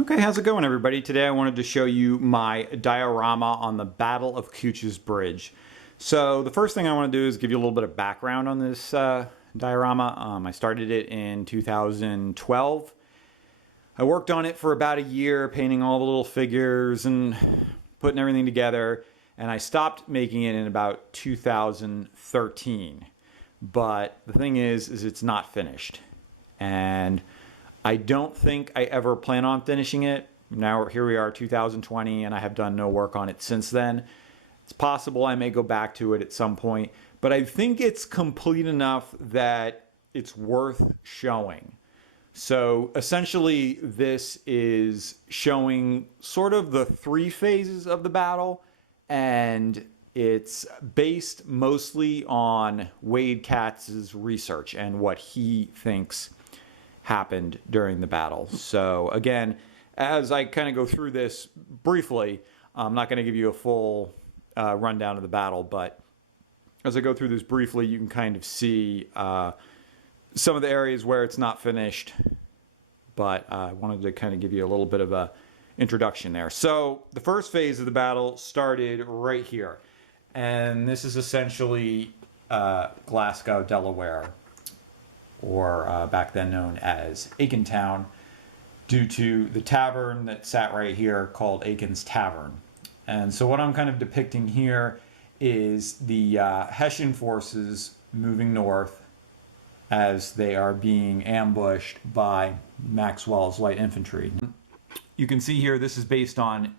Okay, how's it going, everybody? Today I wanted to show you my diorama on the Battle of Cooch's Bridge. So the first thing I want to do is give you a little bit of background on this diorama. I started it in 2012. I worked on it for about a year, painting all the little figures and putting everything together, and I stopped making it in about 2013. But the thing is it's not finished. And I don't think I ever plan on finishing it. Now here we are, 2020, and I have done no work on it since then. It's possible I may go back to it at some point, but I think it's complete enough that it's worth showing. So essentially this is showing sort of the three phases of the battle, and it's based mostly on Wade Katz's research and what he thinks happened during the battle. So again, as I kind of go through this briefly, I'm not going to give you a full rundown of the battle, but as I go through this briefly, you can kind of see some of the areas where it's not finished, but I wanted to kind of give you a little bit of a introduction there. So the first phase of the battle started right here, and this is essentially Glasgow, Delaware, or back then known as Aikentown, due to the tavern that sat right here called Aiken's Tavern. And so what I'm kind of depicting here is the Hessian forces moving north as they are being ambushed by Maxwell's light infantry. You can see here this is based on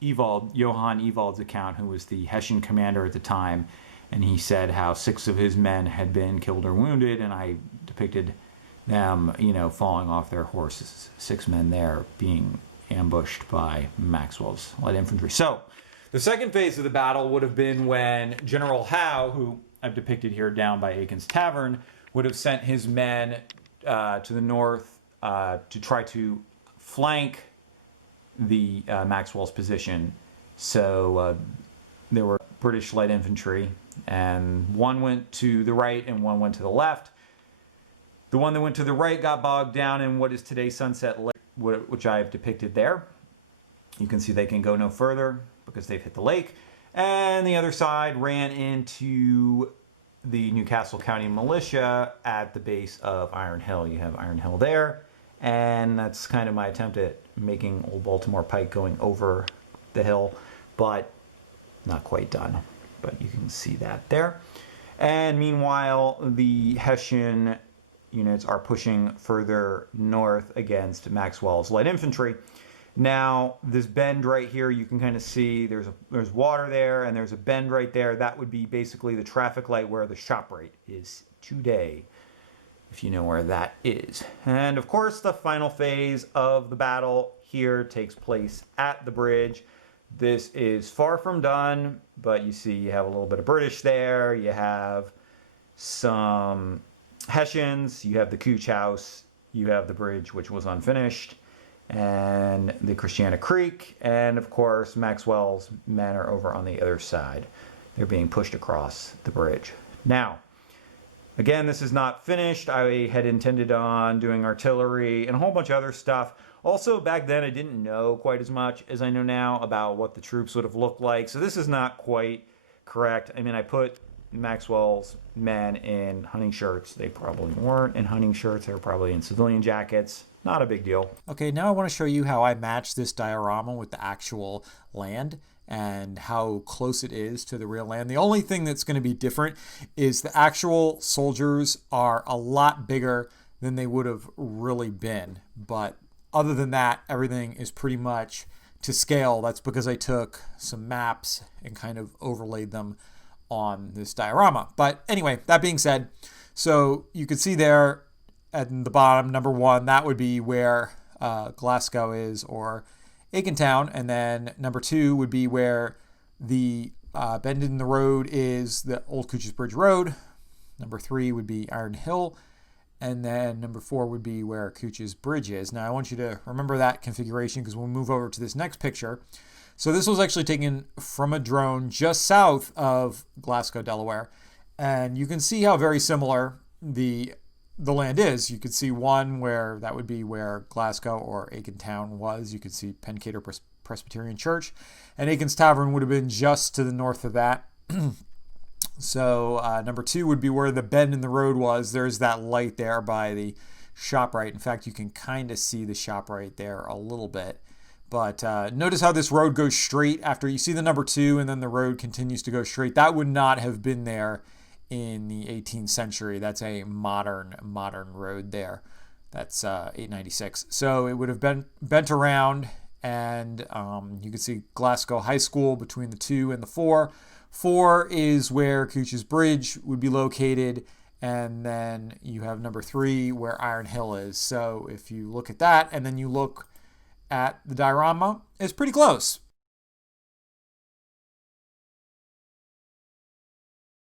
Johann Ewald's account, who was the Hessian commander at the time. And he said how 6 of his men had been killed or wounded, and I depicted them, falling off their horses. 6 men there being ambushed by Maxwell's light infantry. So the second phase of the battle would have been when General Howe, who I've depicted here down by Aiken's Tavern, would have sent his men to the north to try to flank the Maxwell's position. So there were British light infantry, and one went to the right and one went to the left. The one that went to the right got bogged down in what is today Sunset Lake, which I have depicted there. You can see they can go no further because they've hit the lake. And the other side ran into the Newcastle County Militia at the base of Iron Hill. You have Iron Hill there, and that's kind of my attempt at making Old Baltimore Pike going over the hill, but not quite done. But you can see that there. And meanwhile, the Hessian units are pushing further north against Maxwell's light infantry. Now, this bend right here, you can kind of see there's water there, and there's a bend right there. That would be basically the traffic light where the ShopRite is today, if you know where that is. And of course, the final phase of the battle here takes place at the bridge. This is far from done, but you see you have a little bit of British there, you have some Hessians, you have the Cooch house, you have the bridge, which was unfinished, and the Christiana Creek, and of course Maxwell's men are over on the other side. They're being pushed across the bridge. Now, again, this is not finished. I had intended on doing artillery and a whole bunch of other stuff. Also, back then, I didn't know quite as much as I know now about what the troops would have looked like. So this is not quite correct. I mean, I put Maxwell's men in hunting shirts. They probably weren't in hunting shirts. They were probably in civilian jackets. Not a big deal. Okay, now I want to show you how I match this diorama with the actual land and how close it is to the real land. The only thing that's going to be different is the actual soldiers are a lot bigger than they would have really been. But other than that, everything is pretty much to scale. That's because I took some maps and kind of overlaid them on this diorama. But anyway, that being said, so you can see there at the bottom, number 1, that would be where Glasgow is, or Aikentown. And then number 2 would be where the bend in the road is, the Old Cooch's Bridge Road. Number 3 would be Iron Hill. And then number 4 would be where Cooch's Bridge is. Now I want you to remember that configuration because we'll move over to this next picture. So this was actually taken from a drone just south of Glasgow, Delaware. And you can see how very similar the the land is. You could see one where that would be where Glasgow or Aiken Town was. You could see Pencader Presbyterian Church, and Aiken's Tavern would have been just to the north of that. So number 2 would be where the bend in the road was. There's that light there by the ShopRite. In fact, you can kind of see the ShopRite there a little bit. But notice how this road goes straight after you see the number 2, and then the road continues to go straight. That would not have been there in the 18th century. That's a modern road there. That's 896. So it would have been bent around, and you can see Glasgow High School between the 2 and the 4. 4 is where Cooch's Bridge would be located, and then you have number 3 where Iron Hill is. So if you look at that and then you look at the diorama, it's pretty close.